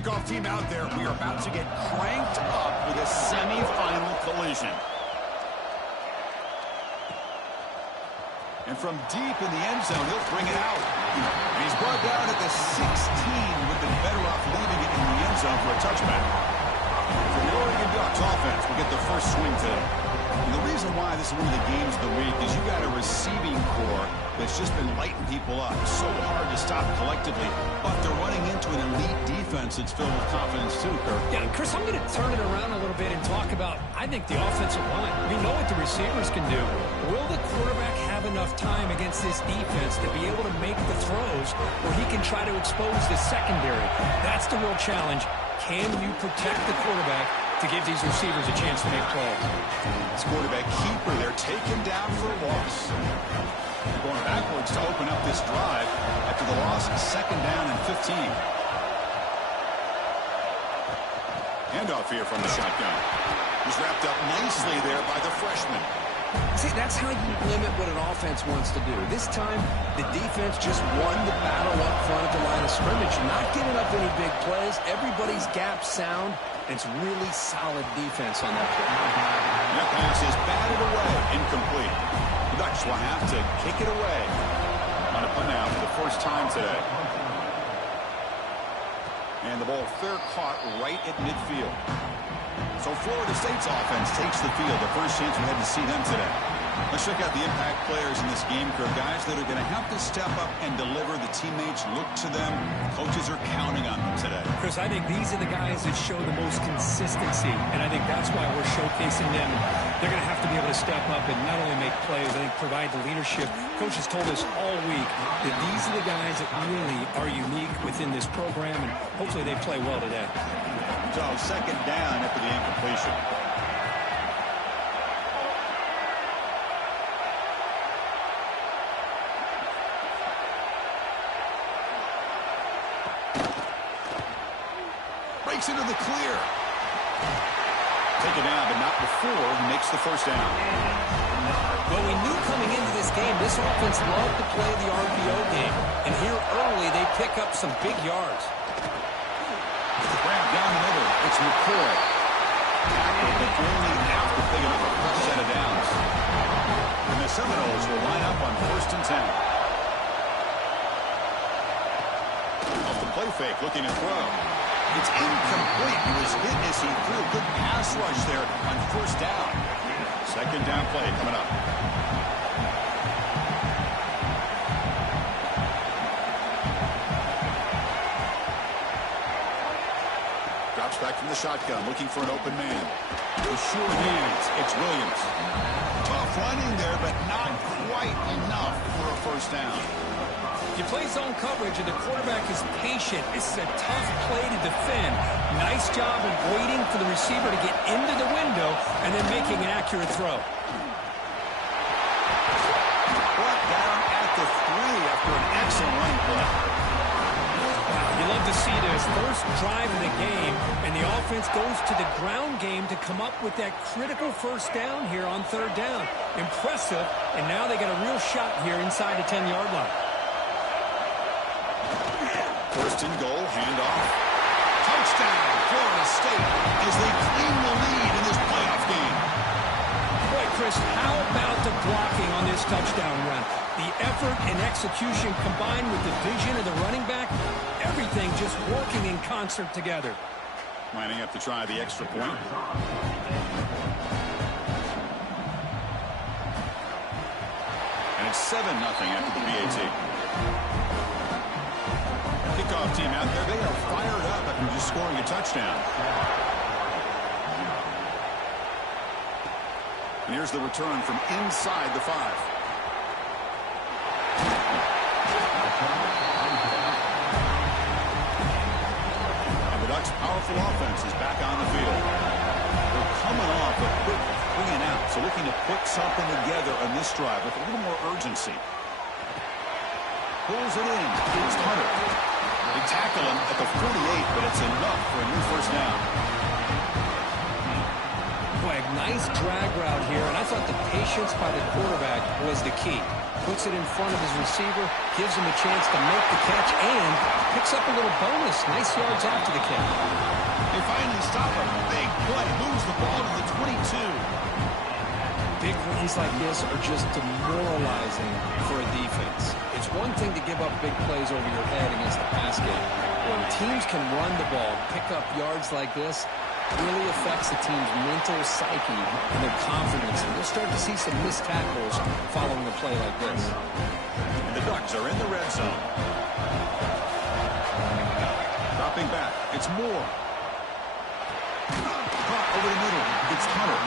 Kickoff team out there. We are about to get cranked up with a semifinal collision. And from deep in the end zone, he'll bring it out. And he's brought down at the 16. Would have been better off leaving it in the end zone for a touchback. So the Oregon Ducks offense will get the first swing today. And the reason why this is one of the games of the week is you got a receiving core that's just been lighting people up. So hard to stop collectively, but they're running into an elite defense that's filled with confidence too, Kirk. Yeah, Chris, I'm going to turn it around a little bit and talk about, I think, the offensive line. We know what the receivers can do. Will the quarterback have enough time against this defense to be able to make the throws where he can try to expose the secondary? That's the real challenge. Can you protect the quarterback to give these receivers a chance to make plays? This quarterback keeper, they're taken down for a loss. They're going backwards to open up this drive after the loss, second down and 15. Handoff here from the shotgun. He's wrapped up nicely there by the freshman. See, that's how you limit what an offense wants to do. This time, the defense just won the battle up front at the line of scrimmage. Not giving up any big plays. Everybody's gap sound. It's really solid defense on that play. That pass is batted away, incomplete. The Ducks will have to kick it away on a punt now for the first time today. And the ball fair caught right at midfield. So Florida State's offense takes the field. The first chance we had to see them today. Let's check out the impact players in this game, Kirk. Guys that are going to have to step up and deliver. The teammates look to them. Coaches are counting on them today. Chris, I think these are the guys that show the most consistency, and I think that's why we're showcasing them. They're going to have to be able to step up and not only make plays, I think provide the leadership. Coaches told us all week that these are the guys that really are unique within this program, and hopefully they play well today. So second down after the incompletion. Breaks into the clear. Taken down, but not before he makes the first down. Well, we knew coming into this game, this offense loved to play the RPO game. And here early, they pick up some big yards. Grab down the middle. It's McCoy. Tackled, but only after picking up a first set of downs. And the Seminoles will line up on 1st and 10. Off the play fake, looking to throw. It's incomplete. He was hit as he threw a good pass rush there on 1st down. Second down play coming up. Drops back from the shotgun, looking for an open man. With sure hands, it's Williams. Tough running there, but not quite enough for a first down. You play zone coverage and the quarterback is patient. This is a tough play to defend. Nice job of waiting for the receiver to get into the window and then making an accurate throw. Brought down at the 3 after an excellent running play. You love to see this first drive of the game, and the offense goes to the ground game to come up with that critical first down here on 3rd down. Impressive, and now they got a real shot here inside the 10-yard line. 1st and goal, handoff. Touchdown, Florida State, as they claim the lead in this playoff game. Boy, Chris, how about the blocking on this touchdown run? The effort and execution combined with the vision of the running back, everything just working in concert together. Lining up to try the extra point. And it's 7-0 after the PAT. Kickoff team out there, they are fired up after just scoring a touchdown. And here's the return from inside the 5. And the Ducks' powerful offense is back on the field. They're coming off a quick 3 and out, so looking to put something together on this drive with a little more urgency. Pulls it in. It's Hunter. They tackle him at the 48, but it's enough for a new first down. Quack, nice drag route here, and I thought the patience by the quarterback was the key. puts it in front of his receiver, gives him a chance to make the catch, and picks up a little bonus. Nice yards after the catch. They finally stop a big play. Moves the ball to the 22. Big runs like this are just demoralizing for a defense. It's one thing to give up big plays over your head against the pass game. When teams can run the ball, pick up yards like this, really affects the team's mental psyche and their confidence. And you'll start to see some missed tackles following a play like this. And the Ducks are in the red zone. Dropping back. It's Moore. Caught over the middle. It's Hunter.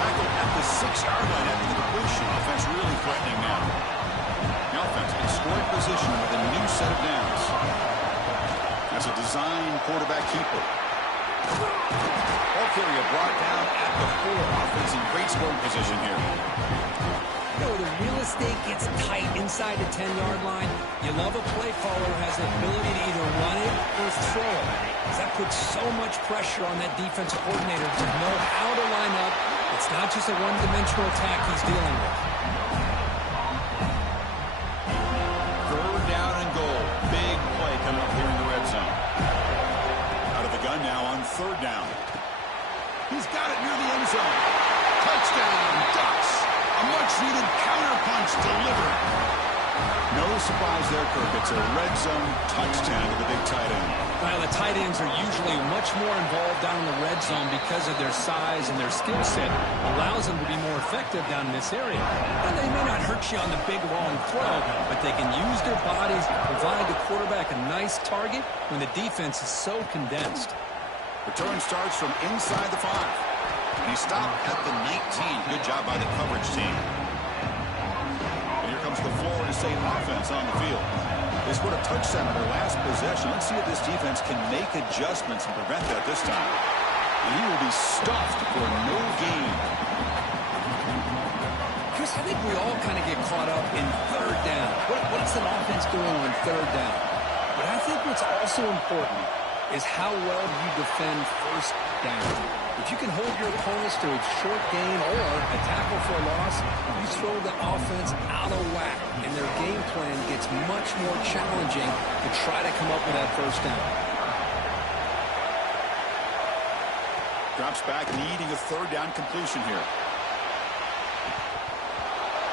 Tackled at the 6-yard line after the completion. Offense really threatening now. The offense in scoring position with a new set of downs. That's a design quarterback keeper. Ball carrier brought down at the 4. Offense in great scoring position here. You know, the real estate gets tight inside the 10-yard line. You love a play caller who has the ability to either run it or throw it. Because that puts so much pressure on that defensive coordinator to know how to line up. It's not just a one-dimensional attack he's dealing with. Third down and goal. Big play coming up here in the red zone. Out of the gun now on third down. He's got it near the end zone. Touchdown, Ducks. A much-needed counter-punch delivered. No surprise there, Kirk. It's a red zone touchdown to the big tight end. Well, the tight ends are usually much more involved down in the red zone because of their size and their skill set. Allows them to be more effective down in this area. And they may not hurt you on the big, long throw, but they can use their bodies to provide the quarterback a nice target when the defense is so condensed. Return starts from inside the 5. And he stopped at the 19. Good job by the coverage team. And here comes the Florida State offense on the field. They scored a touchdown on their last possession. Let's see if this defense can make adjustments and prevent that this time. And he will be stuffed for no gain. Chris, I think we all kind of get caught up in third down. What's an offense doing on third down? But I think what's also important is how well you defend first down. If you can hold your opponents to a short gain or a tackle for a loss, you throw the offense out of whack, and their game plan gets much more challenging to try to come up with that first down. Drops back, needing a third down completion here.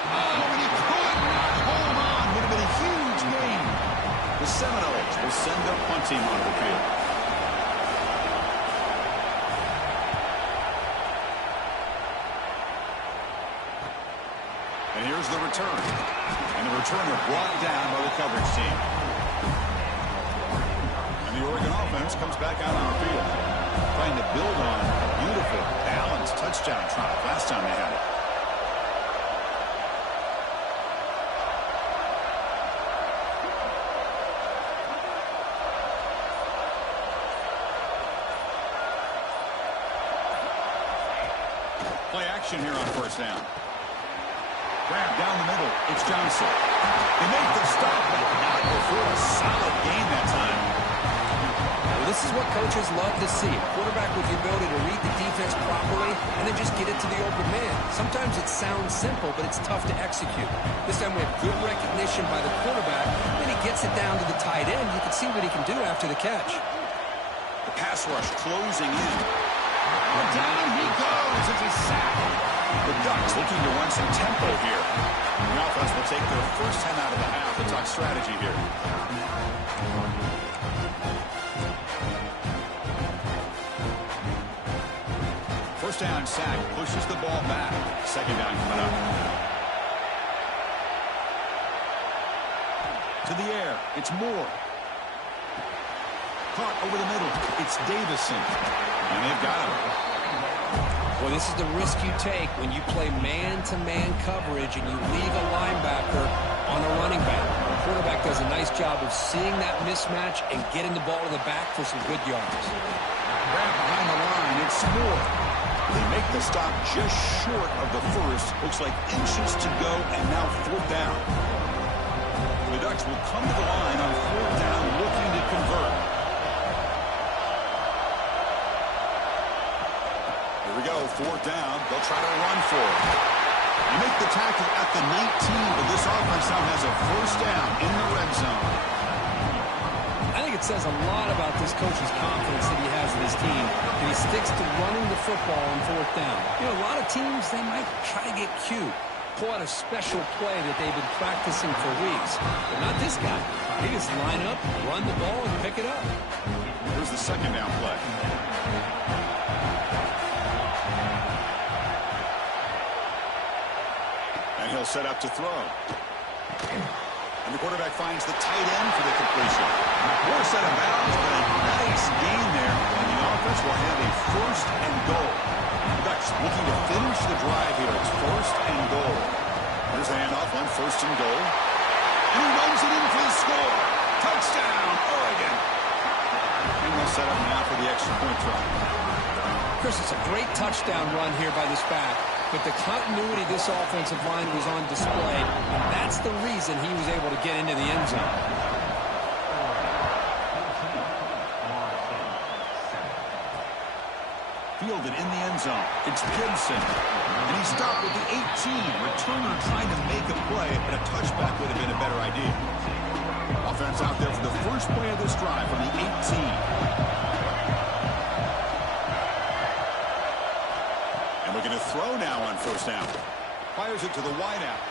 Oh, and he could not hold on. Would have been a huge gain. The Seminoles will send their punt team onto the field. And here's the return. And the returner brought down by the coverage team. And the Oregon offense comes back out on the field, trying to build on a beautiful, balanced touchdown drive last time they had it. Play action here on first down. Grab down the middle. It's Johnson. They make the stop, but not before a solid gain that time. Well, this is what coaches love to see. A quarterback with the ability to read the defense properly and then just get it to the open man. Sometimes it sounds simple, but it's tough to execute. This time we have good recognition by the quarterback. Then he gets it down to the tight end. You can see what he can do after the catch. The pass rush closing in. And down he goes. It's a sack. The Ducks looking to run some tempo here. The offense will take their first 10 out of the half. The Ducks strategy here. First down sack. Pushes the ball back. Second down coming up. To the air. It's Moore. Caught over the middle. It's Davison. And they've got him. Well, this is the risk you take when you play man-to-man coverage and you leave a linebacker on a running back. The quarterback does a nice job of seeing that mismatch and getting the ball to the back for some good yards. Grab behind the line. It's Moore. They make the stop just short of the first. Looks like inches to go, and now fourth down. The Ducks will come to the line on fourth down, looking to convert. Here we go, fourth down. They'll try to run for it. You make the tackle at the 19, but this offense now has a first down in the red zone. I think it says a lot about this coach's confidence that he has in his team, and he sticks to running the football on fourth down. You know, a lot of teams, they might try to get cute, pull out a special play that they've been practicing for weeks. But not this guy. He just line up, run the ball, and pick it up. Here's the second down play. And he'll set up to throw. And the quarterback finds the tight end for the completion. More set of bounds, but a nice gain there. And the offense will have a first and goal. The Ducks looking to finish the drive here. It's first and goal. There's the handoff on first and goal. And he runs it in for the score. Touchdown, Oregon. And they'll set up now for the extra point try. Chris, it's a great touchdown run here by this back, but the continuity this offensive line was on display. That's the reason he was able to get into the end zone. Fielded in the end zone. It's Gibson. And he stopped with the 18. Returner trying to make a play, but a touchback would have been a better idea. Offense out there for the first play of this drive from the 18. Looking to throw now on first down. Fires it to the wideout.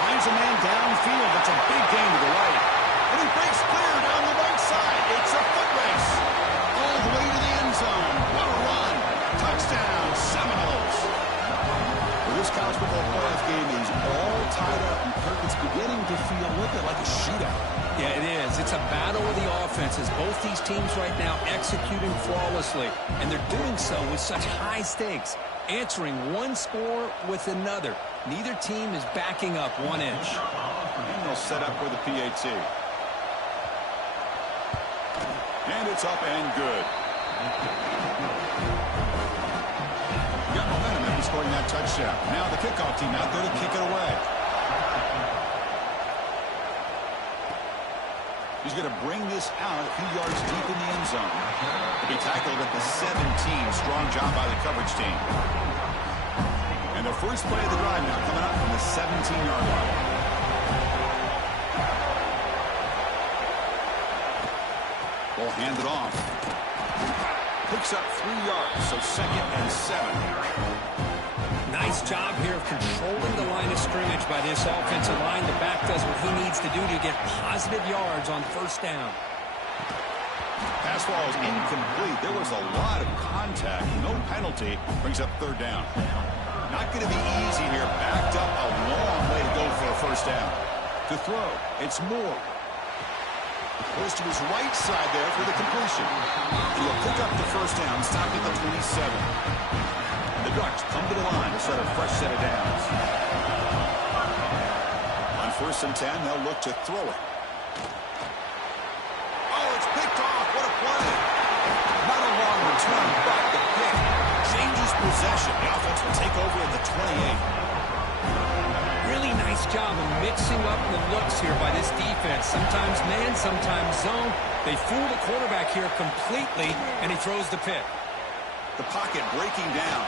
Finds a man downfield. That's a big gain to the right. And he breaks clear down the right side. It's a foot race. All the way to the end zone. What a run. Touchdown, Seminoles. Well, this college football playoff game is all tied up, and Kirk, it's beginning to feel a little bit like a shootout. Yeah, it is. It's a battle of the offenses. Both these teams right now executing flawlessly, and they're doing so with such high stakes, answering one score with another. Neither team is backing up 1 inch. And they'll set up for the PAT. And it's up and good. Got momentum after scoring that touchdown. Now the kickoff team out there to kick it away. He's going to bring this out a few yards deep in the end zone. He'll be tackled at the 17. Strong job by the coverage team. And their first play of the drive now coming up from the 17-yard line. Ball handed off. Picks up 3 yards, so 2nd and 7. Nice job here of controlling the line of scrimmage by this offensive line. The back does what he needs to do to get positive yards on first down. Pass ball is incomplete. There was a lot of contact. No penalty. Brings up 3rd down. Not going to be easy here. Backed up a long way to go for a first down. To throw, it's Moore. Goes to his right side there for the completion. And he'll pick up the first down, stopped at the 27. The Ducks come to the line to start a fresh set of downs. On 1st and 10, they'll look to throw it. Oh, it's picked off. What a play. Not a long return, but the pick changes possession. The offense will take over at the 28. Really nice job of mixing up the looks here by this defense. Sometimes man, sometimes zone. They fool the quarterback here completely, and he throws the pick. The pocket breaking down.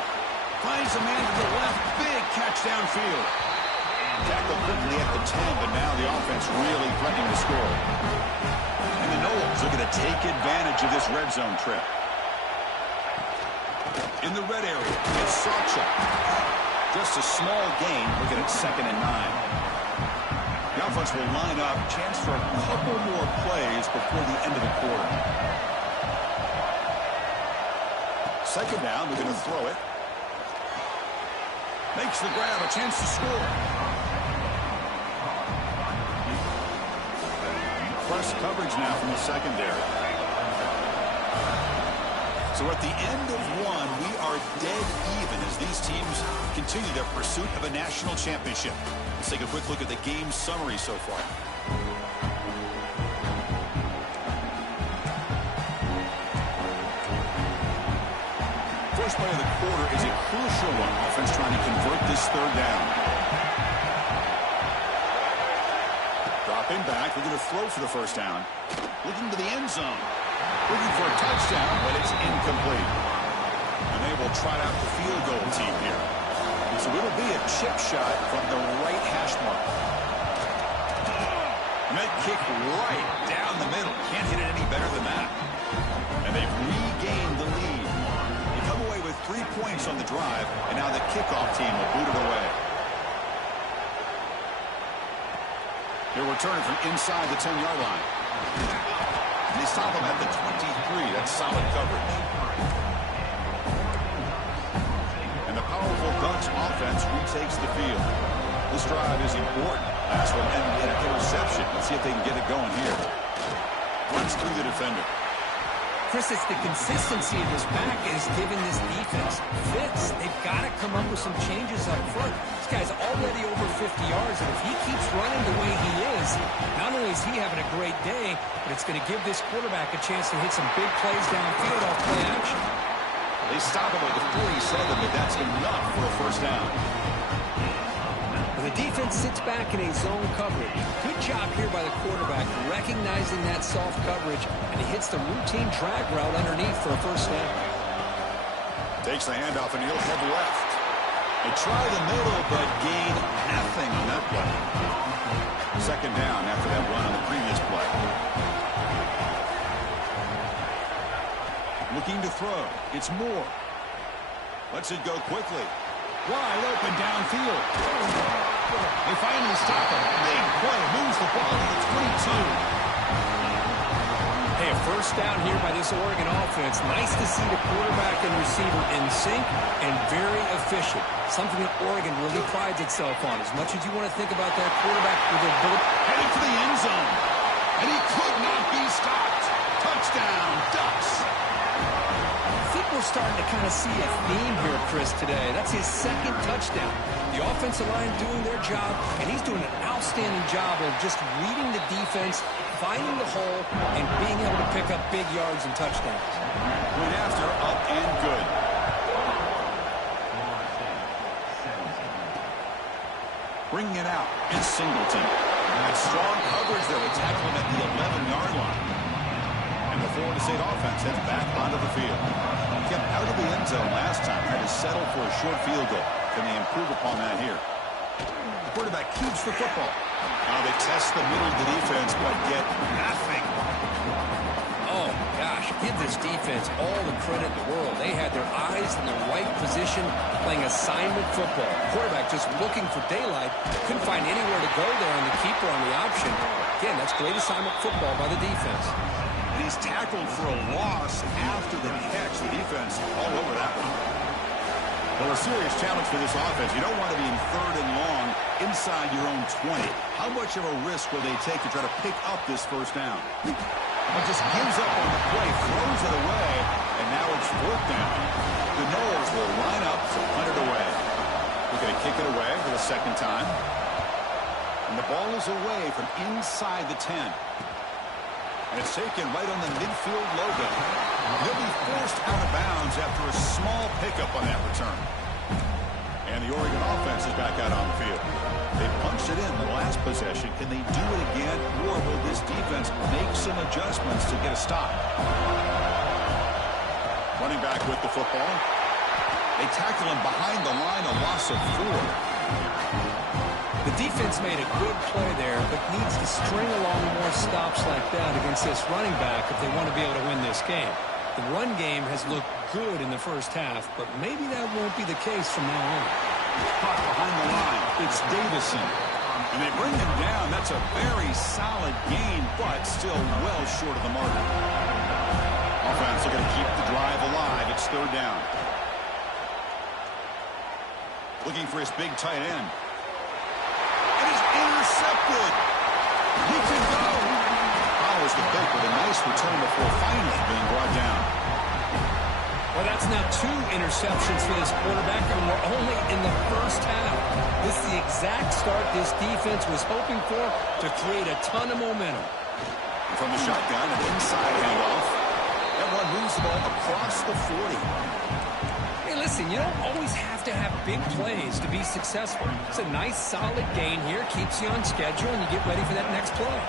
Finds a man to the left. Big catch downfield. Tackled quickly at the 10, but now the offense really threatening to score. And the Noles are going to take advantage of this red zone trip. In the red area, it's Sawchuk. Just a small gain, looking at 2nd and 9. The offense will line up. Chance for a couple more plays before the end of the quarter. 2nd down, they're going to throw it. Makes the grab, a chance to score. Press coverage now from the secondary. So at the end of 1, we are dead even as these teams continue their pursuit of a national championship. Let's take a quick look at the game summary so far. First play of the quarter is a crucial one. Offense trying to convert this 3rd down. Dropping back, we're going to throw for the first down. Looking to the end zone. Looking for a touchdown, but it's incomplete. And they will try out the field goal team here. So it'll be a chip shot from the right hash mark. And that kick right down the middle. Can't hit it any better than that. And they've regained the lead. They come away with 3 points on the drive, and now the kickoff team will boot it away. They're returning from inside the 10-yard line. They stop them at the 23. That's solid coverage. And the powerful Ducks offense retakes the field. This drive is important. Last one ended in an interception. Let's see if they can get it going here. Runs through the defender. Chris, it's the consistency of his back is giving this defense fits. They've got to come up with some changes up front. This guy's already over 50 yards, and if he keeps running the way he is, not only is he having a great day, but it's going to give this quarterback a chance to hit some big plays downfield off play action. They stop him at the 47, but that's enough for a first down. The defense sits back in a zone coverage. Good job here by the quarterback recognizing that soft coverage, and he hits the routine drag route underneath for a first down. Takes the handoff, and he'll head left. They try the middle, but gain nothing on that play. Second down after that run on the previous play. Looking to throw. It's Moore. Lets it go quickly. Wide open downfield. They finally stop him. Big play. Moves the ball to the 22. Hey, a first down here by this Oregon offense. Nice to see the quarterback and receiver in sync and very efficient. Something that Oregon really prides itself on. As much as you want to think about that quarterback with a bullet. Headed for the end zone. And he could not be stopped. Touchdown, Ducks. I think we're starting to kind of see a theme here, Chris, today. That's his second touchdown. The offensive line doing their job, and he's doing an outstanding job of just reading the defense, finding the hole, and being able to pick up big yards and touchdowns. Went after, up and good. Bringing it out, it's Singleton. And strong coverage there. They tackle him at the 11-yard line. And the Florida State offense heads back onto the field. Kept out of the end zone last time. Had to settle for a short field goal. Can they improve upon that here? The quarterback keeps the football. Now they test the middle of the defense, but get nothing. Oh, gosh, give this defense all the credit in the world. They had their eyes in the right position playing assignment football. Quarterback just looking for daylight. Couldn't find anywhere to go there on the keeper on the option. Again, that's great assignment football by the defense. And he's tackled for a loss after the catch. The defense all over that one. Well, a serious challenge for this offense. You don't want to be in third and long inside your own 20. How much of a risk will they take to try to pick up this first down? Well, just gives up on the play, throws it away, and now it's fourth down. The Noles will line up to punt it away. We're going to kick it away for the second time. And the ball is away from inside the 10. And it's taken right on the midfield logo. They'll be forced out of bounds after a small pickup on that return. And the Oregon offense is back out on the field. They punched it in the last possession. Can they do it again, or will this defense make some adjustments to get a stop? Running back with the football. They tackle him behind the line, a loss of 4. The defense made a good play there, but needs to string along more stops like that against this running back if they want to be able to win this game. The run game has looked good in the first half, but maybe that won't be the case from now on. Caught behind the line. It's Davison. And they bring him down. That's a very solid gain, but still well short of the mark. Offense are going to keep the drive alive. It's third down. Looking for his big tight end. And he's intercepted. He can go. Follows the pick with a nice return before finally being brought down. Well, that's now 2 interceptions for this quarterback, and we're only in the first half. This is the exact start this defense was hoping for to create a ton of momentum. And from the shotgun, an inside handoff. That one moves the ball across the 40. Hey, listen, you don't always have to have big plays to be successful. It's a nice, solid gain here. Keeps you on schedule, and you get ready for that next play.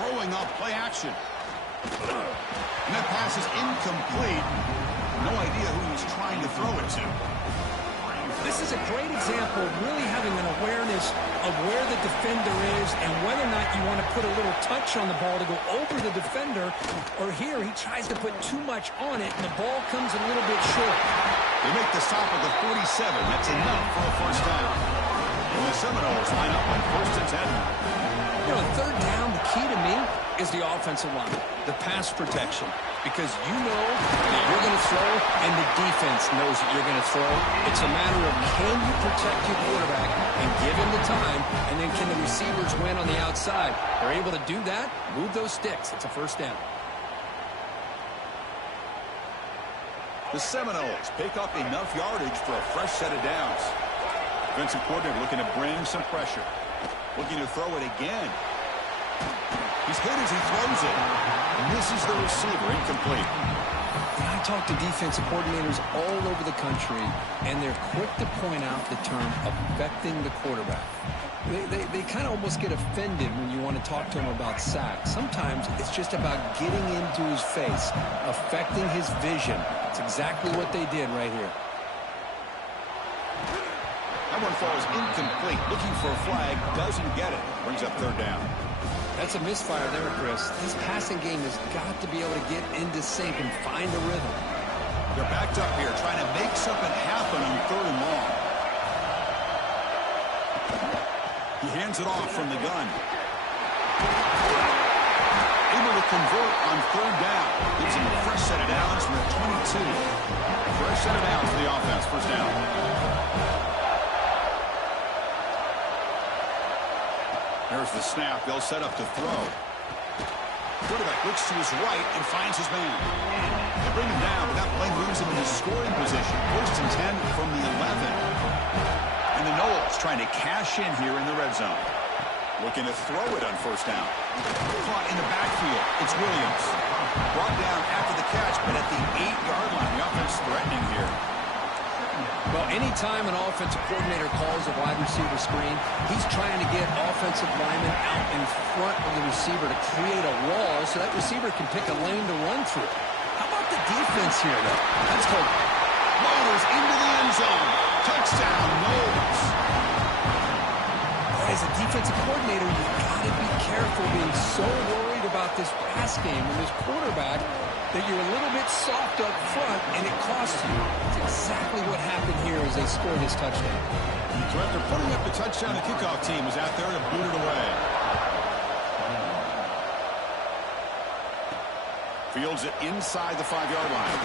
Throwing off play action. And that pass is incomplete. No idea who he's trying to throw it to. This is a great example of really having an awareness of where the defender is and whether or not you want to put a little touch on the ball to go over the defender, or here he tries to put too much on it and the ball comes a little bit short. They make the stop at the 47. That's enough for a first down. And the Seminoles line up on 1st and 10. You know, third down, the key to me is the offensive line, the pass protection, because you know that you're going to throw and the defense knows that you're going to throw. It's a matter of can you protect your quarterback and give him the time, and then can the receivers win on the outside? They're able to do that, move those sticks. It's a first down. The Seminoles pick up enough yardage for a fresh set of downs. Defensive coordinator looking to bring some pressure. Looking to throw it again. He's hit as he throws it. Misses the receiver, incomplete. And I talk to defensive coordinators all over the country, and they're quick to point out the term affecting the quarterback. They kind of almost get offended when you want to talk to them about sacks. Sometimes it's just about getting into his face, affecting his vision. It's exactly what they did right here. That one falls incomplete. Looking for a flag. Doesn't get it. Brings up third down. That's a misfire there, Chris. This passing game has got to be able to get into sync and find a rhythm. They're backed up here trying to make something happen on 3rd and long. He hands it off from the gun. Able to convert on 3rd down. Gives him a fresh set of downs from the 22. Fresh set of downs for the offense. First down. There's the snap. They'll set up to throw. Quarterback looks to his right and finds his man. They bring him down, but that play moves him into scoring position. 1st and 10 from the 11. And the Noles trying to cash in here in the red zone. Looking to throw it on 1st down. Caught in the backfield. It's Williams. Brought down after the catch, but at the 8-yard line. The offense threatening here. Well, anytime an offensive coordinator calls a wide receiver screen, he's trying to get offensive linemen out in front of the receiver to create a wall so that receiver can pick a lane to run through. How about the defense here, though? That's called Motors into the end zone. Touchdown, Noles. As a defensive coordinator, you've got to be careful being so worried about this pass game and this quarterback that you're a little bit soft up front, and it costs you. It's exactly what happened here as they scored this touchdown. So after putting up the touchdown, the kickoff team was out there to boot it away. Fields it inside the 5-yard line.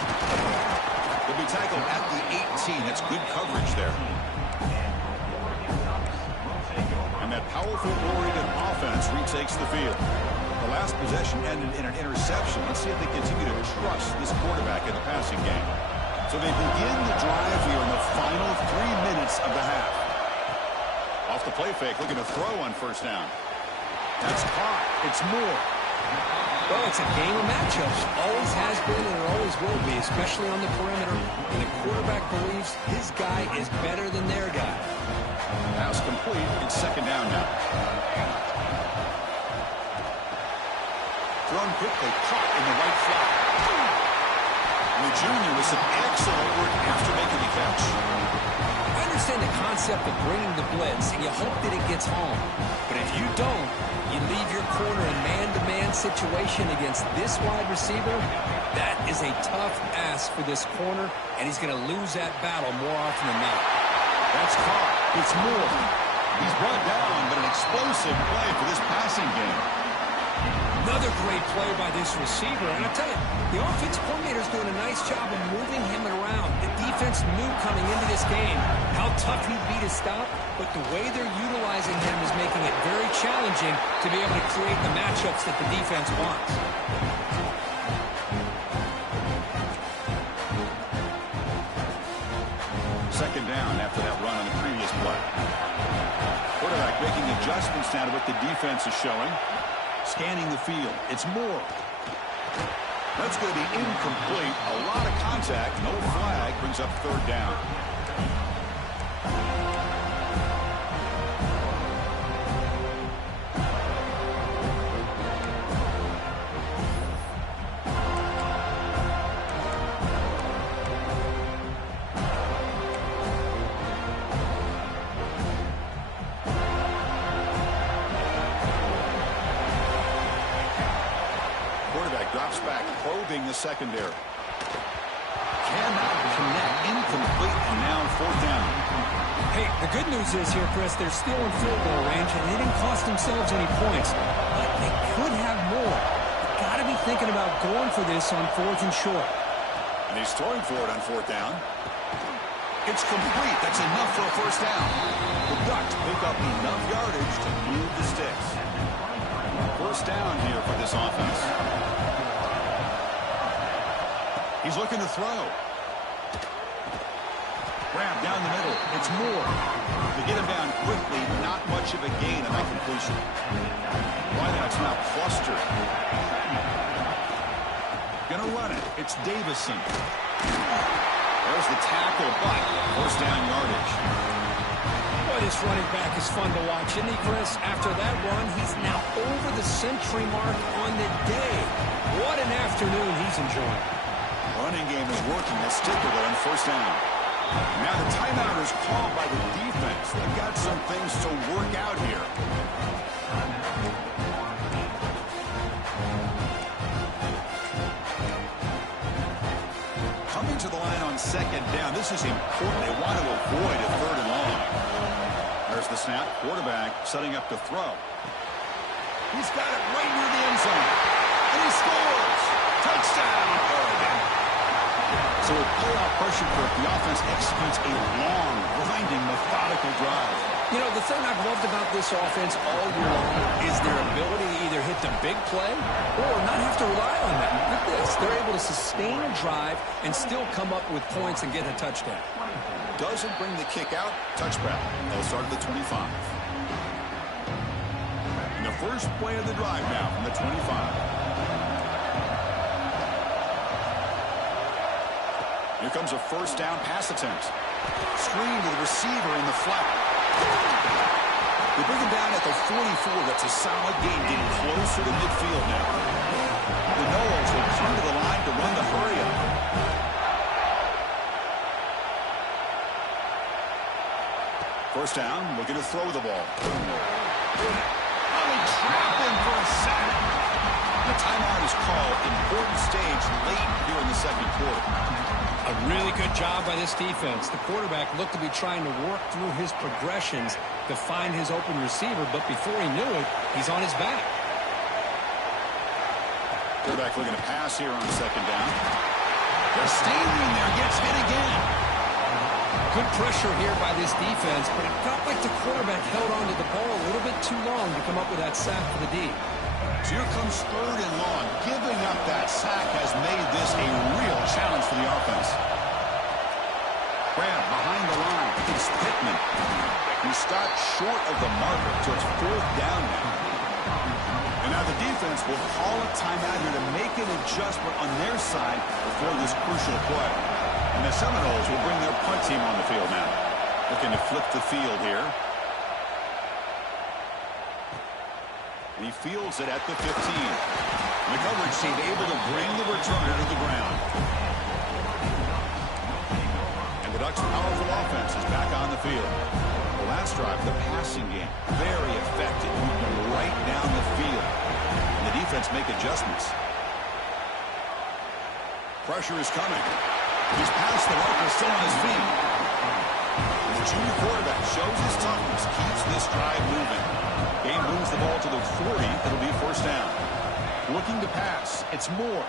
He'll be tackled at the 18. That's good coverage there. And that powerful Oregon offense retakes the field. The last possession ended in an interception. Let's see if they continue to trust this quarterback in the passing game. So they begin the drive here in the final 3 minutes of the half. Off the play fake, looking to throw on 1st down. That's caught. It's Moore. Well, it's a game of matchups. Always has been and it always will be, especially on the perimeter. And the quarterback believes his guy is better than their guy. Pass complete. It's 2nd down now. Thrown quickly, caught in the right flat. And the junior with some excellent work after making the catch. I understand the concept of bringing the blitz, and you hope that it gets home. But if you don't, you leave your corner in man-to-man situation against this wide receiver. That is a tough ask for this corner, and he's going to lose that battle more often than not. That's caught. It's Moore. He's brought down, but an explosive play for this passing game. Another great play by this receiver. And I tell you, the offensive coordinator is doing a nice job of moving him around. The defense knew coming into this game how tough he'd be to stop, but the way they're utilizing him is making it very challenging to be able to create the matchups that the defense wants. Second down after that run on the previous play. Quarterback making adjustments now to what the defense is showing. Scanning the field. It's Moore. That's going to be incomplete. A lot of contact. No flag. Brings up 3rd down. halfback probing the secondary. Cannot connect, incomplete, and now 4th down. Hey, the good news is here, Chris, they're still in field goal range, and they didn't cost themselves any points. But they could have more. You've got to be thinking about going for this on 4th and short. And he's throwing for it on 4th down. It's complete. That's enough for a 1st down. The Ducks pick up enough yardage to move the sticks. 1st down here for this offense. He's looking to throw. Grab down the middle. It's Moore. To get him down quickly, not much of a gain on that completion. Why that's not clustered. Gonna run it. It's Davison. There's the tackle, but 1st down yardage. Boy, this running back is fun to watch, isn't he, Chris? After that run, he's now over the century mark on the day. What an afternoon he's enjoying. Running game is working. Let's stick with it on 1st down. Now the timeout is called by the defense. They've got some things to work out here. Coming to the line on 2nd down. This is important. They want to avoid a 3rd and long. There's the snap. Quarterback setting up to throw. He's got it right near the end zone. And he scores. Touchdown, Oregon. So with playoff pressure for the offense executes a long, grinding, methodical drive. You know, the thing I've loved about this offense all year long is their ability to either hit the big play or not have to rely on that. Look at this. They're able to sustain a drive and still come up with points and get a touchdown. Doesn't bring the kick out. Touchback. They'll start at the 25. And the first play of the drive now from the 25. Here comes a 1st down pass attempt. Screen to the receiver in the flat. They bring him down at the 44. That's a solid gain, getting closer to midfield now. The Noles will come to the line to run the hurry-up. First down, looking to throw the ball. Probably trap him for a sack. The timeout is called. Important stage late here in the 2nd quarter. A really good job by this defense. The quarterback looked to be trying to work through his progressions to find his open receiver, but before he knew it, he's on his back. Quarterback looking to pass here on 2nd down. They're standing there, gets hit again. Good pressure here by this defense, but it felt like the quarterback held on to the ball a little bit too long to come up with that sack for the D. So here comes 3rd and long. Giving up that sack has made this a real challenge for the offense. Grab behind the line. It's Pittman. He stopped short of the marker, so it's 4th down now. And now the defense will call a timeout here to make an adjustment on their side before this crucial play. And the Seminoles will bring their punt team on the field now. Looking to flip the field here. And he fields it at the 15. And the coverage team able to bring the returner to the ground. And the Ducks' powerful offense is back on the field. The last drive, the passing game, very effective, moving right down the field. And the defense make adjustments. Pressure is coming. He's past the marker, still on his feet. And the junior quarterback shows his toughness, keeps this drive moving. Game moves the ball to the 40. It'll be 1st down. Looking to pass. It's Moore.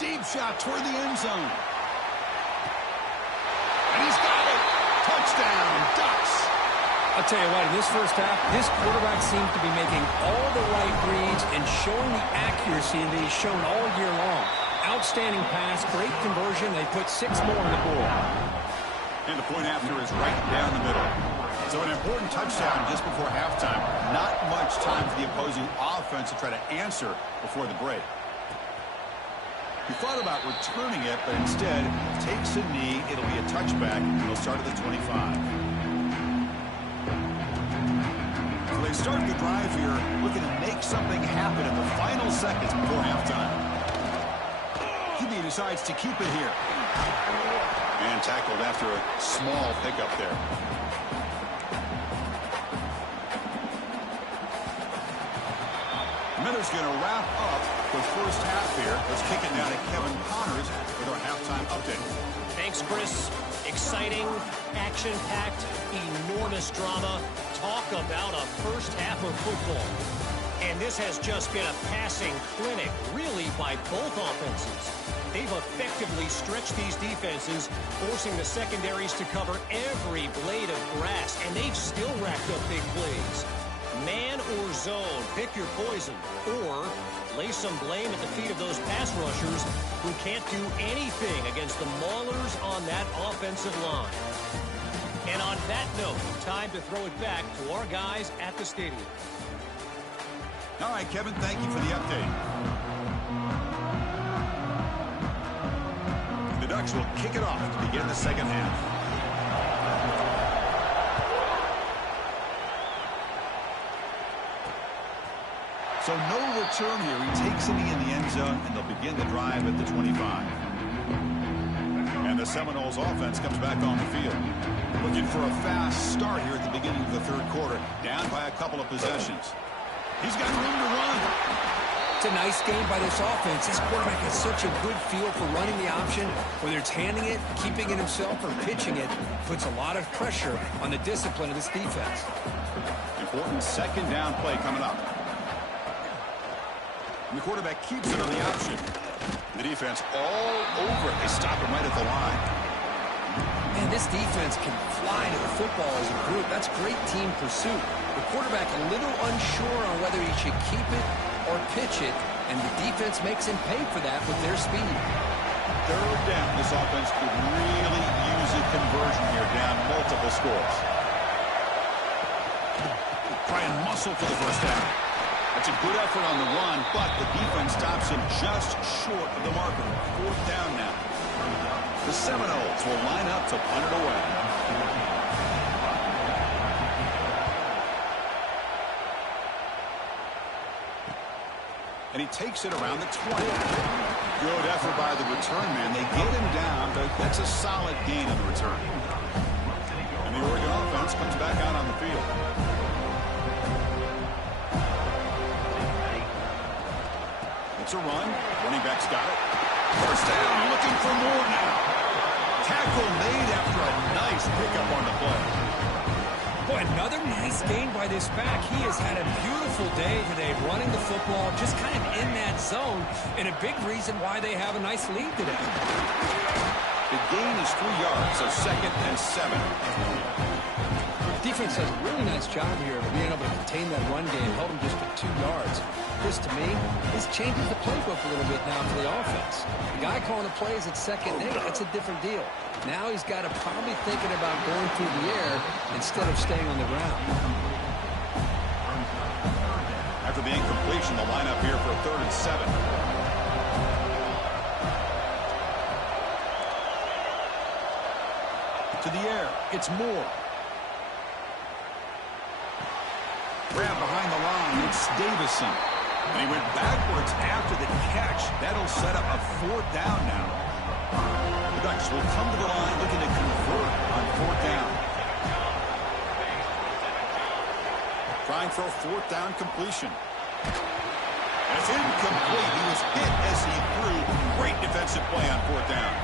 Deep shot toward the end zone. And he's got it. Touchdown, Ducks. I'll tell you what, in this first half, this quarterback seems to be making all the right reads and showing the accuracy that he's shown all year long. Outstanding pass, great conversion. They put 6 more on the board. And the point after is right down the middle. So an important touchdown just before halftime. Not much time for the opposing offense to try to answer before the break. He thought about returning it, but instead takes a knee. It'll be a touchback. He'll start at the 25. So they start the drive here looking to make something happen in the final seconds before halftime. He decides to keep it here. And tackled after a small pickup there. Miller's going to wrap up the first half here. Let's kick it down to Kevin Connors with our halftime update. Thanks, Chris. Exciting, action-packed, enormous drama. Talk about a first half of football. And this has just been a passing clinic, really, by both offenses. They've effectively stretched these defenses, forcing the secondaries to cover every blade of grass, and they've still racked up big plays. Man or zone, pick your poison, or lay some blame at the feet of those pass rushers who can't do anything against the maulers on that offensive line. And on that note, time to throw it back to our guys at the stadium. All right, Kevin, thank you for the update. The Ducks will kick it off to begin the second half. So no return here. He takes it in the end zone, and they'll begin the drive at the 25. And the Seminoles offense comes back on the field. Looking for a fast start here at the beginning of the third quarter. Down by a couple of possessions. He's got room to run. It's a nice game by this offense. This quarterback has such a good feel for running the option. Whether it's handing it, keeping it himself, or pitching it, puts a lot of pressure on the discipline of this defense. Important second down play coming up. And the quarterback keeps it on the option. The defense all over it. They stop him right at the line. Man, this defense can fly to the football as a group. That's great team pursuit. The quarterback a little unsure on whether he should keep it or pitch it, and the defense makes him pay for that with their speed. Third down. This offense could really use a conversion here, down multiple scores. Try and muscle for the first down. That's a good effort on the run, but the defense stops him just short of the marker. Fourth down now. The Seminoles will line up to punt it away. And he takes it around the 20. Good effort by the return man. They get him down, but that's a solid gain on the return. And the Oregon offense comes back out on the field. It's a run. Running back's got it. First down, looking for more now. Tackle made after a nice pickup on the play. Boy, another nice gain by this back. He has had a beautiful day today running the football, just kind of in that zone, and a big reason why they have a nice lead today. The gain is 3 yards, so second and 7. Defense does a really nice job here of being able to contain that run game, held him just to 2 yards. This, to me, this changes the playbook a little bit now for the offense. The guy calling the plays at second and 8, that's a different deal. Now he's got to probably thinking about going through the air instead of staying on the ground. After the incompletion, the lineup here for a 3rd and 7. To the air, it's Moore. Grab behind the line, it's Davison. And he went backwards after the catch. That'll set up a 4th down now. The Ducks will come to the line looking to convert on 4th down. Trying for a 4th down completion. And it's incomplete. He was hit as he threw. Great defensive play on 4th down.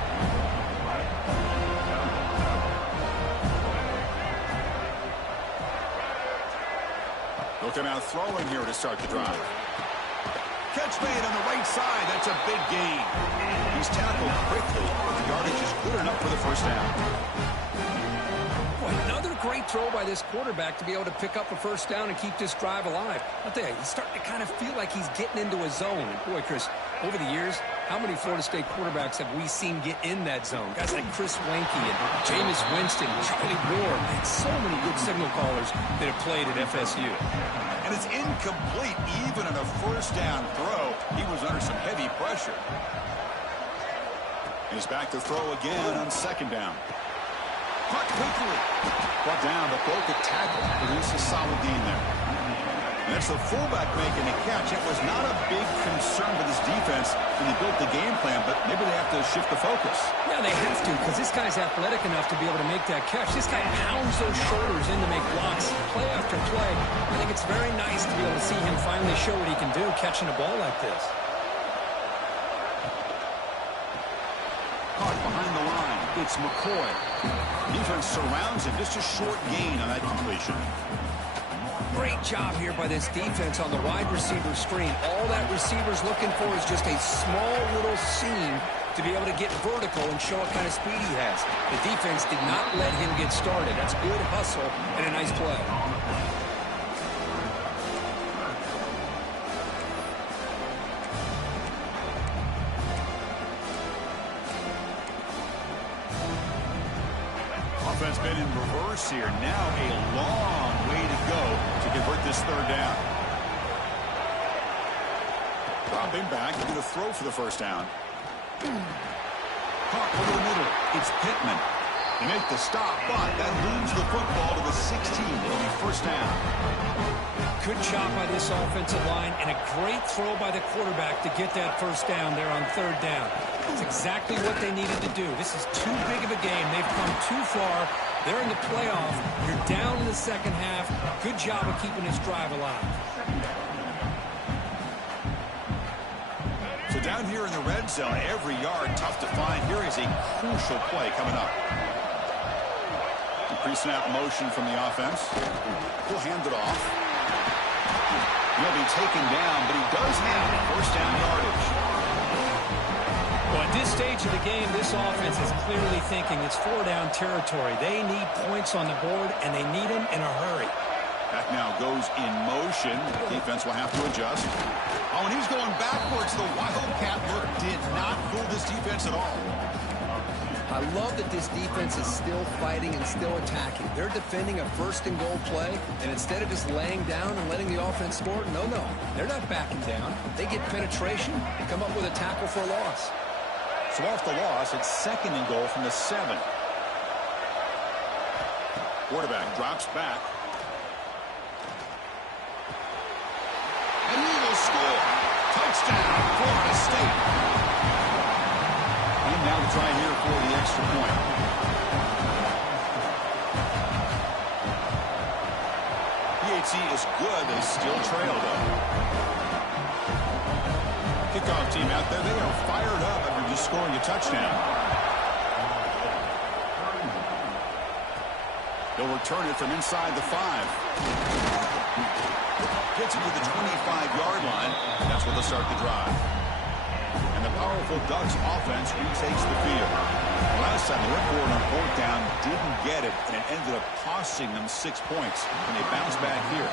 Looking out throwing here to start the drive. Catch made on the right side. That's a big gain. He's tackled quickly, but the yardage is good enough for the first down. Boy, another great throw by this quarterback to be able to pick up a first down and keep this drive alive. I'll tell you, he's starting to kind of feel like he's getting into a zone. And boy, Chris, over the years, how many Florida State quarterbacks have we seen get in that zone? Guys like Chris Weinke and Jameis Winston, Charlie Ward, and so many good signal callers that have played at FSU. And it's incomplete. Even on a first down throw, he was under some heavy pressure. He's back to throw again on 2nd down. Caught quickly. Brought down, but broke a tackle. Produces a solid gain there. And that's the fullback making the catch. That was not a big concern for this defense when they built the game plan, but maybe they have to shift the focus. Yeah, they have to, because this guy's athletic enough to be able to make that catch. This guy pounds those shoulders in to make blocks play after play. I think it's very nice to be able to see him finally show what he can do catching a ball like this. Caught behind the line. It's McCoy. Defense surrounds him. Just a short gain on that completion. Great job here by this defense on the wide receiver screen. All that receiver's looking for is just a small little seam to be able to get vertical and show what kind of speed he has. The defense did not let him get started. That's good hustle and a nice play. Offense been in reverse here. Now a long way to go to convert this third down. Dropping back, going to throw for the first down. Caught over the middle. It's Pittman. They make the stop, but that moves the football to the 16. It'll be first down. Good job by this offensive line and a great throw by the quarterback to get that first down there on third down. That's exactly what they needed to do. This is too big of a game. They've come too far. They're in the playoff. You're down in the second half. Good job of keeping this drive alive. So down here in the red zone, every yard tough to find. Here is a crucial play coming up. Pre-snap motion from the offense. He'll hand it off. He'll be taken down, but he does have first down yardage. Well, at this stage of the game, this offense is clearly thinking it's four-down territory. They need points on the board, and they need them in a hurry. Back now goes in motion. The defense will have to adjust. Oh, and he's going backwards. The Wildcat look did not fool this defense at all. I love that this defense is still fighting and still attacking. They're defending a first-and-goal play, and instead of just laying down and letting the offense score, no, they're not backing down. They get penetration and come up with a tackle for a loss. So off the loss, it's second and goal from the 7. Quarterback drops back. And the Eagles score. Touchdown, Florida State. And now to try here for the extra point. PAT is good. They still trail, though. Kickoff team out there, they are fired up after just scoring a touchdown. They'll return it from inside the 5. Gets it to the 25-yard line. That's where they'll start the drive. And the powerful Ducks offense retakes the field. Last time they went for it on fourth down, didn't get it, and it ended up costing them 6 points. And they bounce back here.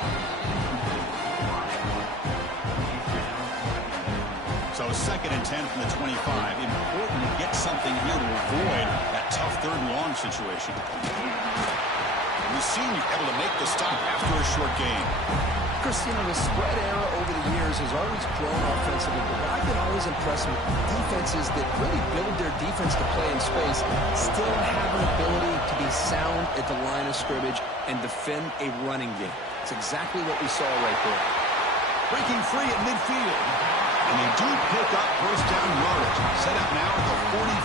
So second and 10 from the 25. Important to get something here to avoid that tough third and long situation. We've seen you able to make the stop after a short game. Chris, you know, the spread era over the years has always grown offensively, but I've been always impressed with defenses that really build their defense to play in space, still have an ability to be sound at the line of scrimmage and defend a running game. It's exactly what we saw right there. Breaking free at midfield. And they do pick up first down yardage. Set up now at the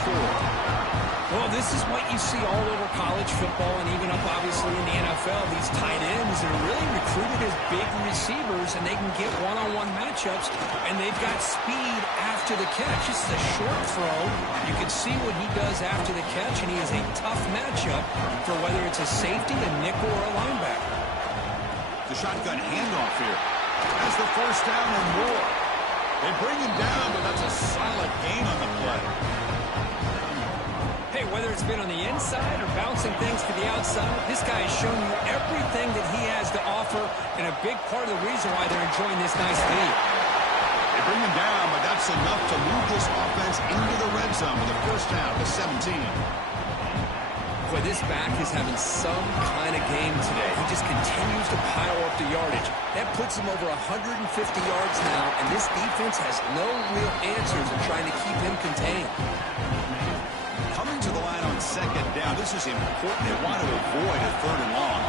44. Well, this is what you see all over college football and even up, obviously, in the NFL. These tight ends that are really recruited as big receivers, and they can get one-on-one matchups, and they've got speed after the catch. This is a short throw. You can see what he does after the catch, and he is a tough matchup for whether it's a safety, a nickel, or a linebacker. The shotgun handoff here. That's the first down and more. They bring him down, but that's a solid gain on the play. Hey, whether it's been on the inside or bouncing things to the outside, this guy has shown you everything that he has to offer, and a big part of the reason why they're enjoying this nice lead. They bring him down, but that's enough to move this offense into the red zone with a first down to 17. Boy, this back is having some kind of game today. He just continues to pile up the yardage. That puts him over 150 yards now, and this defense has no real answers in trying to keep him contained. Coming to the line on second down, this is important. They want to avoid a third and long.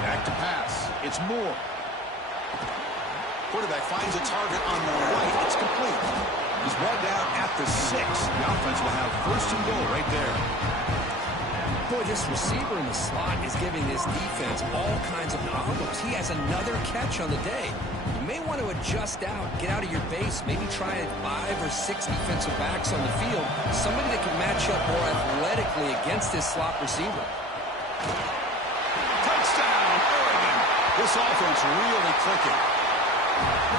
Back to pass. It's Moore. Quarterback finds a target on the right. It's complete. He's brought down at the 6. The offense will have first and goal right there. Boy, this receiver in the slot is giving this defense all kinds of problems. He has another catch on the day. You may want to adjust out, get out of your base, maybe try 5 or 6 defensive backs on the field, somebody that can match up more athletically against this slot receiver. Touchdown, Oregon. This offense really clicking.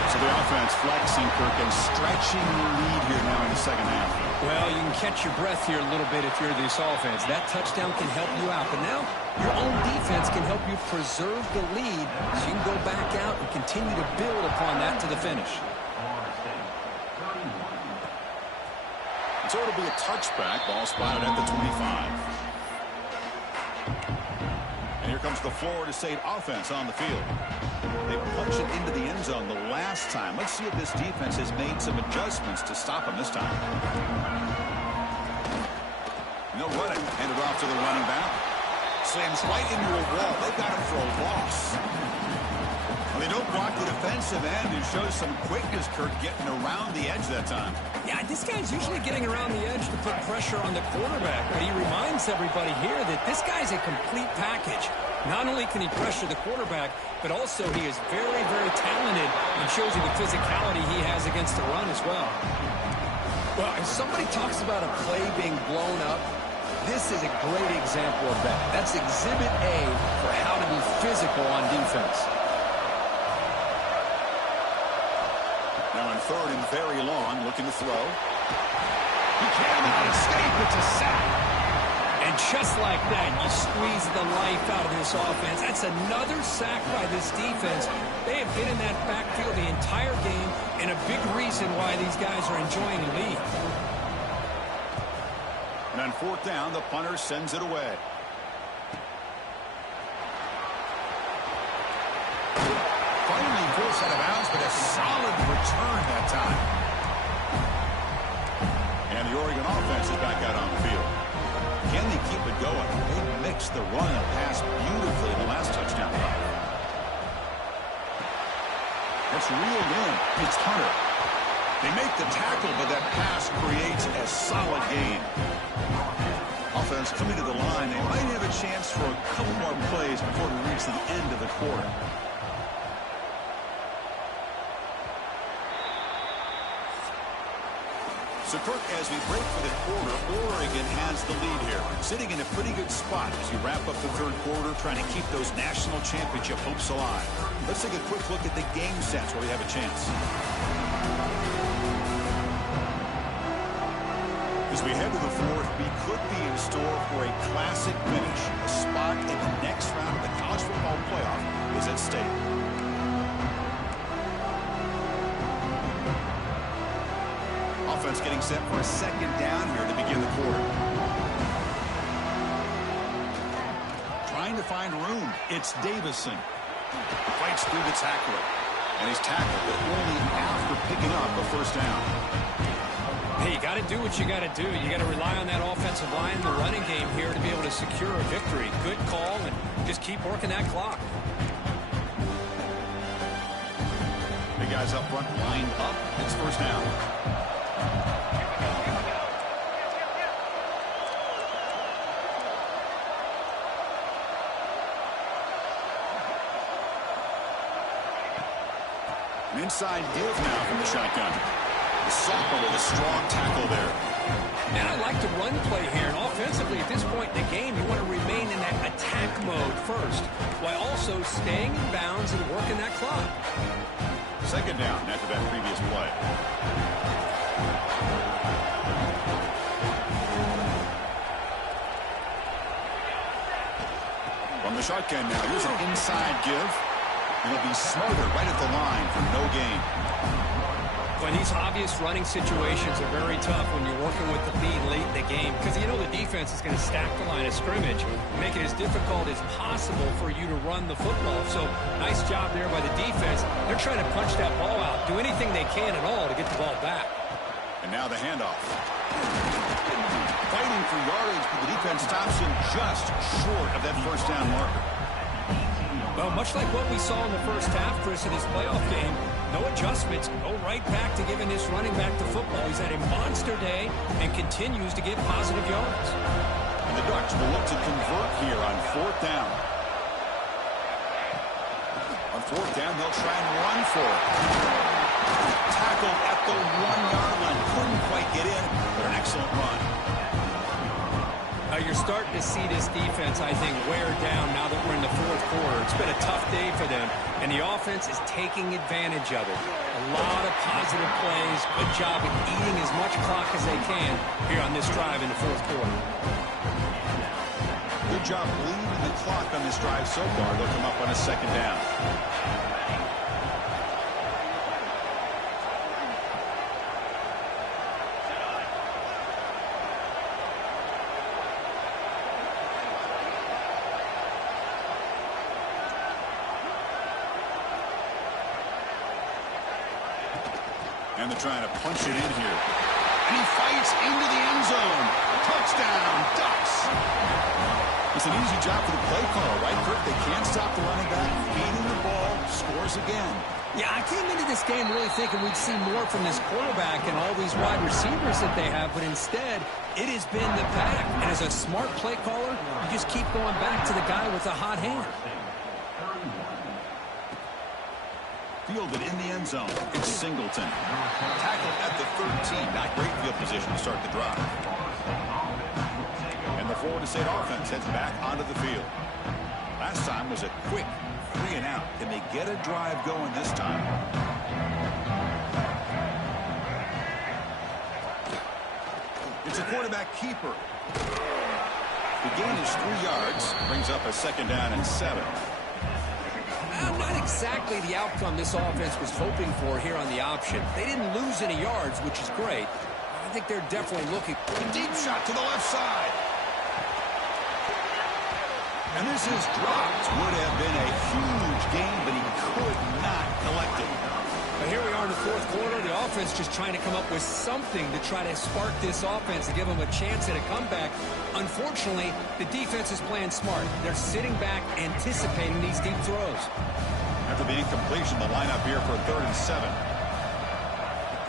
So the offense flexing, Kirk, and stretching the lead here now in the second half. Well, you can catch your breath here a little bit if you're this offense. That touchdown can help you out. But now your own defense can help you preserve the lead so you can go back out and continue to build upon that to the finish. So it'll be a touchback. Ball spotted at the 25. And here comes the Florida State offense on the field. They punched it into the end zone the last time. Let's see if this defense has made some adjustments to stop them this time. No running. Handed off to the running back. Slams right into a wall. They've got him for a loss. Well, they don't block the defensive end, who shows some quickness, Kirk, getting around the edge that time. Yeah, this guy's usually getting around the edge to put pressure on the quarterback, but he reminds everybody here that this guy's a complete package. Not only can he pressure the quarterback, but also he is very, very talented and shows you the physicality he has against the run as well. Well, if somebody talks about a play being blown up, this is a great example of that. That's exhibit A for how to be physical on defense. Now on third and very long, looking to throw. He cannot escape. It's a sack. And just like that, you squeeze the life out of this offense. That's another sack by this defense. They have been in that backfield the entire game, and a big reason why these guys are enjoying the lead. And on fourth down, the punter sends it away. Finally forced out of bounds, but a solid return that time. And the Oregon offense is back out on the field. Can they keep it going? They mixed the run and pass beautifully in the last touchdown drive. That's reeled in. It's Hunter. They make the tackle, but that pass creates a solid gain. Offense coming to the line. They might have a chance for a couple more plays before we reach the end of the quarter. So, Kirk, as we break for the quarter, Oregon has the lead here, sitting in a pretty good spot as we wrap up the third quarter, trying to keep those national championship hopes alive. Let's take a quick look at the game sets where we have a chance. As we head to the fourth, we could be in store for a classic finish. A spot in the next round of the college football playoff is at stake. Offense getting set for a second down here to begin the quarter. Trying to find room. It's Davison. Fights through the tackler. And he's tackled, but only after picking up a first down. Hey, you got to do what you got to do. You got to rely on that offensive line in the running game here to be able to secure a victory. Good call, and just keep working that clock. The guys up front lined up. It's first down. An inside give now from the shotgun. The sophomore with a strong tackle there. And I like the run play here. And offensively, at this point in the game, you want to remain in that attack mode first, while also staying in bounds and working that clock. Second down after that previous play. From the shotgun now, here's an inside give. And he'll be smarter right at the line for no gain. But these obvious running situations are very tough when you're working with the lead late in the game, because you know the defense is going to stack the line of scrimmage, make it as difficult as possible for you to run the football. So nice job there by the defense. They're trying to punch that ball out, do anything they can at all to get the ball back. And now the handoff. Fighting for yardage, but the defense stops him just short of that first down marker. Well, much like what we saw in the first half, Chris, of this playoff game, No adjustments. Go right back to giving this running back the football. He's had a monster day and continues to get positive yards. And the Ducks will look to convert here on 4th down. On 4th down, they'll try and run for it. Tackled at the 1-yard line. Couldn't quite get in, but an excellent run. You're starting to see this defense, I think, wear down now that we're in the 4th quarter. It's been a tough day for them, and the offense is taking advantage of it. A lot of positive plays. Good job at eating as much clock as they can here on this drive in the 4th quarter. Good job bleeding the clock on this drive so far. They'll come up on a 2nd down. And they're trying to punch it in here. And he fights into the end zone. Touchdown, Ducks. It's an easy job for the play caller, right, Kirk? They can't stop the running back. Feeding the ball, scores again. Yeah, I came into this game really thinking we'd see more from this quarterback and all these wide receivers that they have, but instead, it has been the back. And as a smart play caller, you just keep going back to the guy with the hot hand. Fielded in the end zone. It's Singleton. Tackled at the 13. Not great field position to start the drive. And the Florida State offense heads back onto the field. Last time was a quick 3-and-out. Can they get a drive going this time? It's a quarterback keeper. The gain is 3 yards. Brings up a 2nd down and 7. Not exactly the outcome this offense was hoping for here on the option. They didn't lose any yards, which is great. I think they're definitely looking. A deep shot to the left side. And this is dropped. Would have been a huge gain, but he could not collect it. But here we are in the 4th quarter. The offense just trying to come up with something to try to spark this offense to give them a chance at a comeback. Unfortunately, the defense is playing smart. They're sitting back, anticipating these deep throws. After the incompletion, the lineup here for 3rd and 7.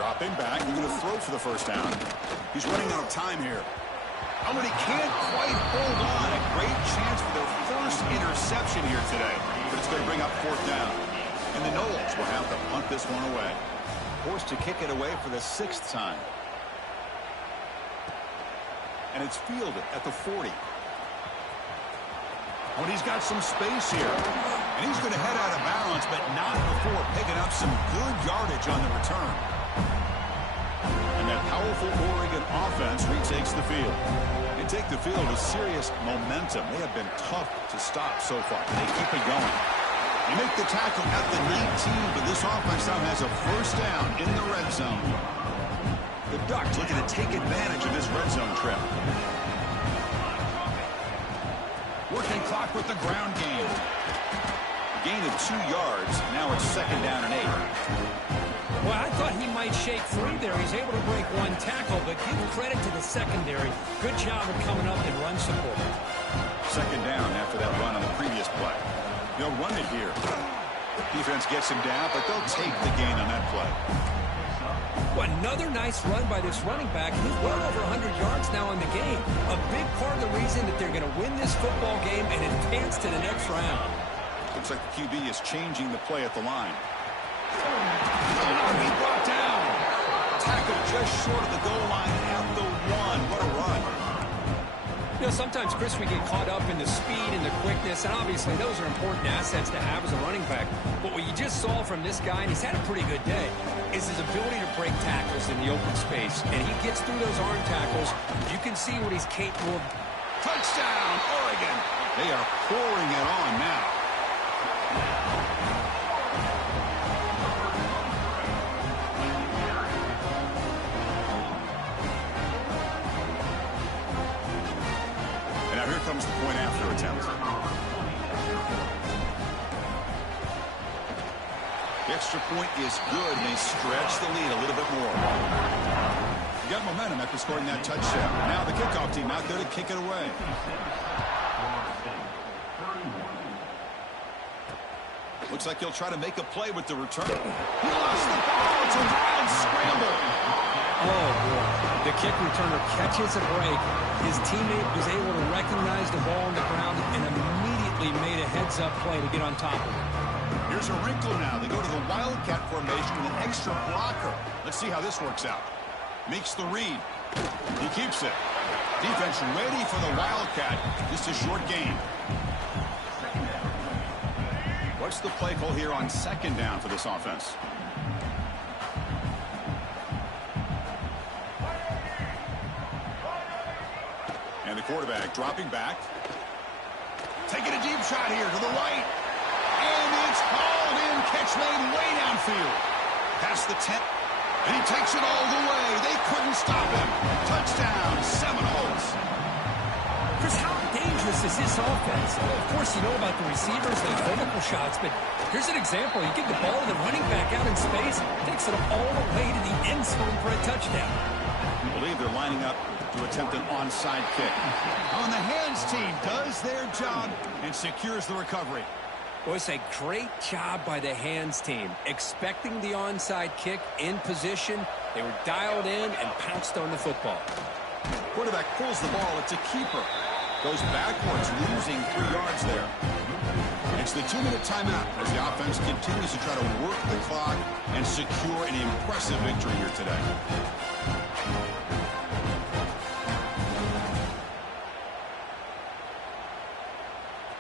Dropping back. He's going to throw for the 1st down. He's running out of time here. Oh, but he can't quite hold on. A great chance for their first interception here today. But it's going to bring up 4th down. And the Noles will have to punt this one away. Forced to kick it away for the 6th time. And it's fielded at the 40. Oh, and he's got some space here. And he's going to head out of bounds, but not before picking up some good yardage on the return. And that powerful Oregon offense retakes the field. They take the field with serious momentum. They have been tough to stop so far. They keep it going. They make the tackle at the 19, but this offense now has a 1st down in the red zone. The Ducks looking to take advantage of this red zone trip. Working clock with the ground game. Gain of 2 yards. Now it's 2nd down and 8. Well, I thought he might shake free there. He's able to break 1 tackle, but give credit to the secondary. Good job of coming up and run support. 2nd down after that run on the previous play. They'll run it here. Defense gets him down, but they'll take the gain on that play. Well, another nice run by this running back. He's well over 100 yards now in the game. A big part of the reason that they're going to win this football game and advance to the next round. Looks like the QB is changing the play at the line. Oh, he brought down. Tackle just short of the goal line at the 1. What a run. You know, sometimes, Chris, we get caught up in the speed and the quickness, and obviously those are important assets to have as a running back. But what you just saw from this guy, and he's had a pretty good day, is his ability to break tackles in the open space. And he gets through those arm tackles. You can see what he's capable of. Touchdown, Oregon. They are pouring it on now. Here comes the point after attempt. The extra point is good, and they stretch the lead a little bit more. You got momentum after scoring that touchdown. Now the kickoff team out there to kick it away. Looks like he'll try to make a play with the return. He lost the ball. It's a wild scramble. Oh, boy. The kick returner catches a break. His teammate was able to recognize the ball on the ground and immediately made a heads-up play to get on top of it. Here's a wrinkle now. They go to the Wildcat formation with an extra blocker. Let's see how this works out. Makes the read. He keeps it. Defense ready for the Wildcat. Just a short gain. What's the play call here on second down for this offense? And the quarterback dropping back. Taking a deep shot here to the right. And it's hauled in. Catch made way downfield. Past the 10. And he takes it all the way. They couldn't stop him. Touchdown, Seminoles. Chris, how dangerous is this offense? Well, of course, you know about the receivers, the vertical shots, but here's an example. You get the ball to the running back out in space, takes it all the way to the end zone for a touchdown. I believe they're lining up to attempt an onside kick. On the hands team does their job and secures the recovery. Well, it's a great job by the hands team. Expecting the onside kick in position, they were dialed in and pounced on the football. Quarterback pulls the ball. It's a keeper. Goes backwards, losing 3 yards there. It's the 2-minute timeout as the offense continues to try to work the clock and secure an impressive victory here today.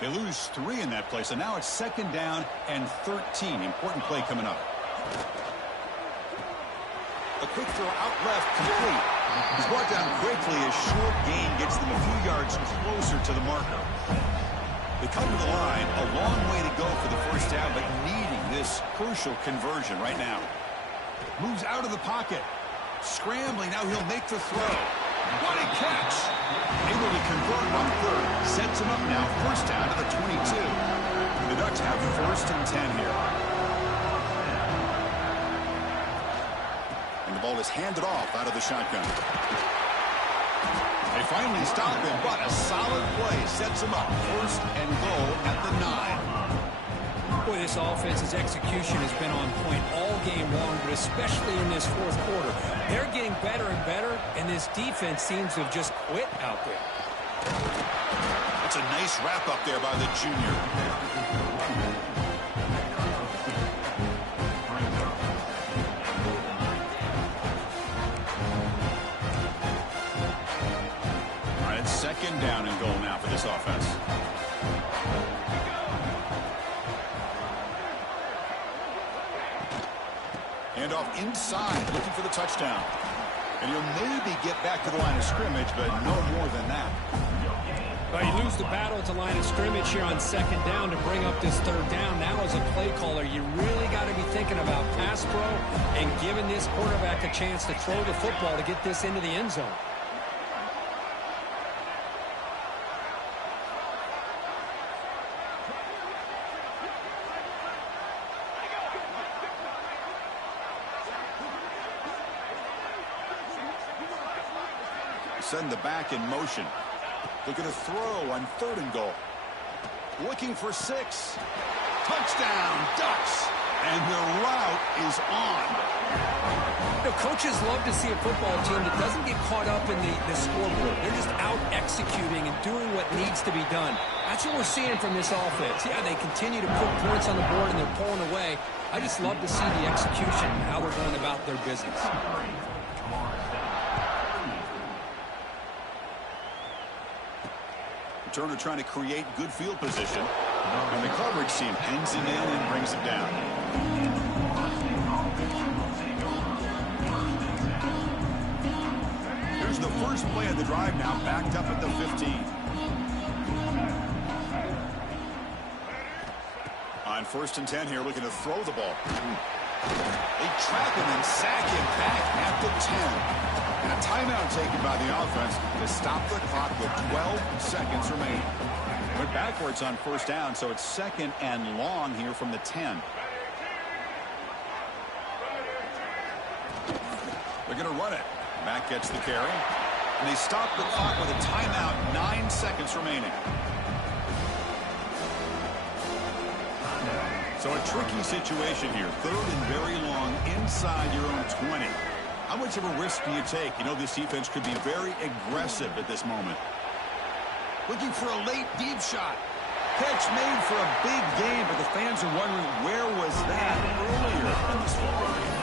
They lose 3 in that play, so now it's second down and 13. Important play coming up. A quick throw out left, complete. He's brought down quickly. A short gain gets them a few yards closer to the marker. They come to the line, a long way to go for the first down, but needing this crucial conversion right now. Moves out of the pocket. Scrambling, now he'll make the throw. What a catch! Able to convert on third. Sets him up now, first down to the 22. The Ducks have first and 10 here. And the ball is handed off out of the shotgun. They finally stop him, but a solid play sets him up. First and goal at the 9. Boy, this offense's execution has been on point all game long, but especially in this fourth quarter. They're getting better and better, and this defense seems to have just quit out there. That's a nice wrap up there by the junior. All right, it's second down and goal now for this offense. Hand off inside, looking for the touchdown. And he'll maybe get back to the line of scrimmage, but no more than that. Well, you lose the battle at the line of scrimmage here on second down to bring up this third down. Now, as a play caller, you really got to be thinking about pass pro and giving this quarterback a chance to throw the football to get this into the end zone. Send the back in motion. Look at a throw on third and goal. Looking for 6. Touchdown, Ducks. And the route is on. You know, coaches love to see a football team that doesn't get caught up in the scoreboard. They're just out executing and doing what needs to be done. That's what we're seeing from this offense. Yeah, they continue to put points on the board and they're pulling away. I just love to see the execution and how they're going about their business. Turner trying to create good field position. And the coverage team pins him in and brings him down. Here's the first play of the drive now, backed up at the 15. On first and 10 here, looking to throw the ball. They trap him and sack him back at the 10. And a timeout taken by the offense to stop the clock with 12 seconds remaining. Went backwards on first down, so it's second and long here from the 10. They're going to run it. Mack gets the carry. And they stop the clock with a timeout, 9 seconds remaining. So a tricky situation here. 3rd and very long inside your own 20. How much of a risk do you take? You know, this defense could be very aggressive at this moment. Looking for a late deep shot. Catch made for a big game, but the fans are wondering where was that earlier in this football game.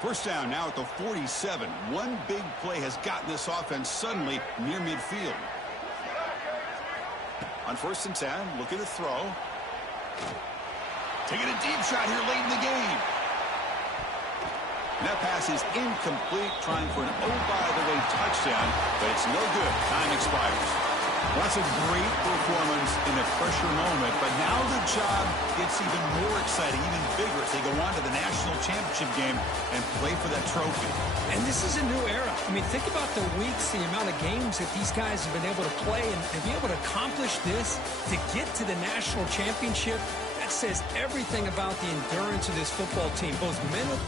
First down now at the 47. One big play has gotten this offense suddenly near midfield. On 1st and 10, looking to throw. Taking a deep shot here late in the game. And that pass is incomplete, trying for an oh-by-the-way touchdown, but it's no good. Time expires. Well, that's a great performance in a pressure moment, but now the job gets even more exciting, even bigger as they go on to the national championship game and play for that trophy. And this is a new era. I mean, think about the weeks, the amount of games that these guys have been able to play, and to be able to accomplish this, to get to the national championship, that says everything about the endurance of this football team, both mental